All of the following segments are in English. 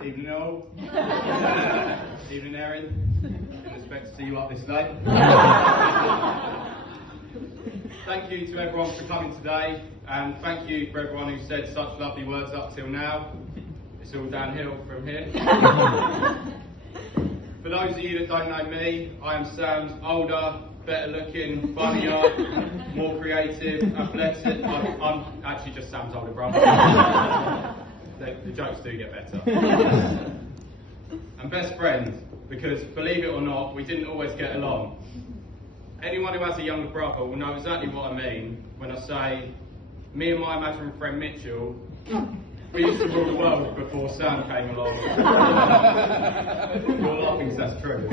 Evening all. Evening Erin. Didn't expect to see you up this late. Thank you to everyone for coming today, and thank you for everyone who said such lovely words up till now. It's all downhill from here. For those of you that don't know me, I am Sam's older, better looking, funnier, more creative, athletic. I'm actually just Sam's older brother. The jokes do get better. And best friend, because believe it or not, we didn't always get along. Anyone who has a younger brother will know exactly what I mean when I say, me and my imaginary friend Mitchell, we used to rule the world before Sam came along. You're laughing because that's true.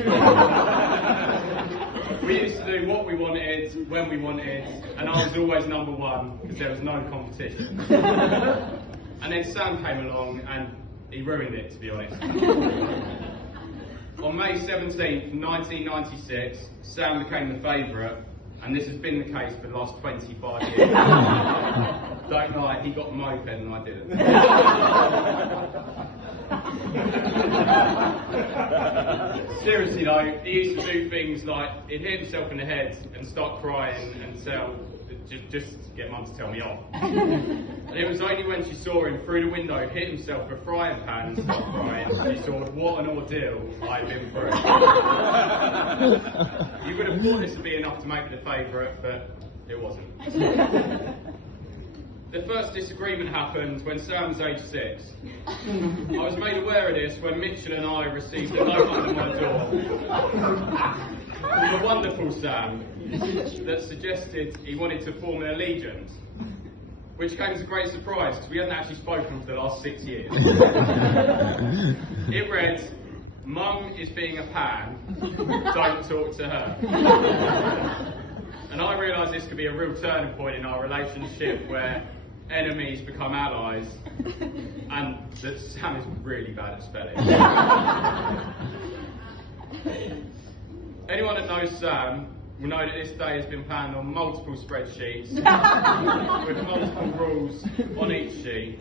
We used to do what we wanted, when we wanted, and I was always number one because there was no competition. And then Sam came along and he ruined it, to be honest. On May 17th, 1996, Sam became the favourite, and this has been the case for the last 25 years. Don't lie, he got the moped and I didn't. Seriously though, he used to do things like, he'd hit himself in the head and start crying and just to get Mum to tell me off. And it was only when she saw him through the window hit himself with a frying pan and start crying, she saw what an ordeal I'd been through. You would have thought this would be enough to make me the favourite, but it wasn't. The first disagreement happened when Sam was age 6. I was made aware of this when Mitchell and I received a note under my door from the wonderful Sam that suggested he wanted to form an allegiance, which came as a great surprise because we hadn't actually spoken for the last 6 years. It read, "Mum is being a pan, don't talk to her." And I realised this could be a real turning point in our relationship where enemies become allies, and that Sam is really bad at spelling. Anyone that knows Sam will know that this day has been planned on multiple spreadsheets with multiple rules on each sheet.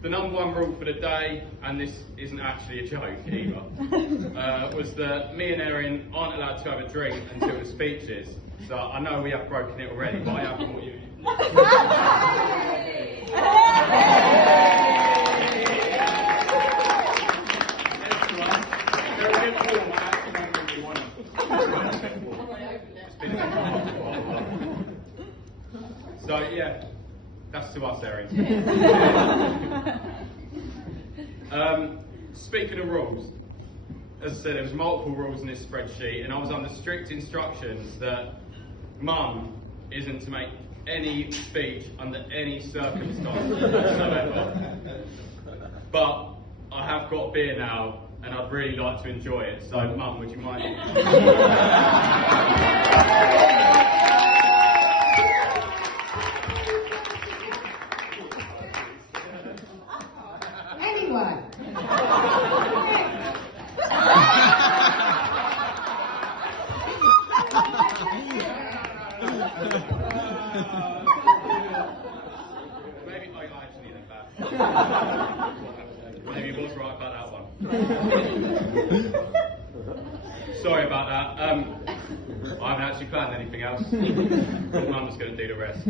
The number one rule for the day, and this isn't actually a joke either, was that me and Erin aren't allowed to have a drink until the speeches. So I know we have broken it already, but I have brought you. So yeah, that's to us, Erin. Speaking of rules, as I said, there was multiple rules in this spreadsheet, and I was under strict instructions that Mum isn't to make any speech under any circumstances whatsoever. But I have got a beer now, and I'd really like to enjoy it. So, Mum, would you mind? Anyone? Maybe I actually need that. Maybe he was right about that one. Sorry about that. I haven't actually planned anything else. Mum was going to do the rest.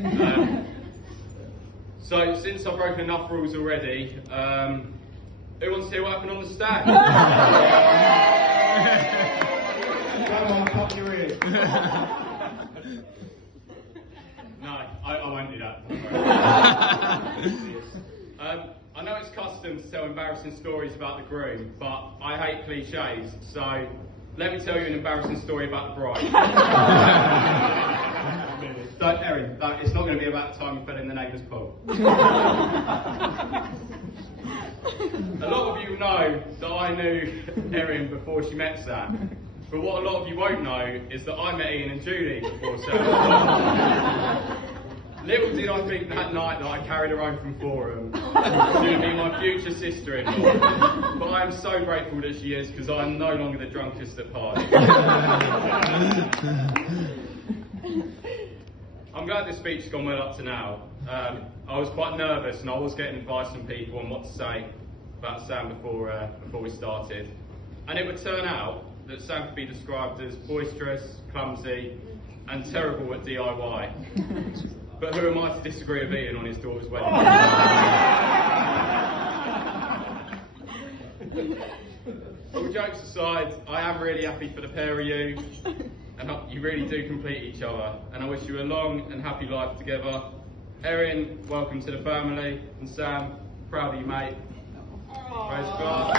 So, since I've broken enough rules already, who wants to hear what happened on the stand? Come on, pop your ears. No, I won't do that. I know it's custom to tell embarrassing stories about the groom, but I hate cliches, so let me tell you an embarrassing story about the bride. Don't, Erin, it's not going to be about the time you fell in the neighbour's pool. A lot of you know that I knew Erin before she met Sam. But what a lot of you won't know is that I met Ian and Julie before Sam. Little did I think that night that I carried her home from Forum. She would be my future sister-in-law. But I am so grateful that she is, because I am no longer the drunkest at parties. I'm glad this speech has gone well up to now. I was quite nervous and I was getting advice from people on what to say. about Sam before we started, and it would turn out that Sam could be described as boisterous, clumsy, and terrible at DIY. But who am I to disagree with Ian on his daughter's wedding? All jokes aside, I am really happy for the pair of you, and you really do complete each other, and I wish you a long and happy life together. Erin, welcome to the family, and Sam, proud of you, mate. Praise God.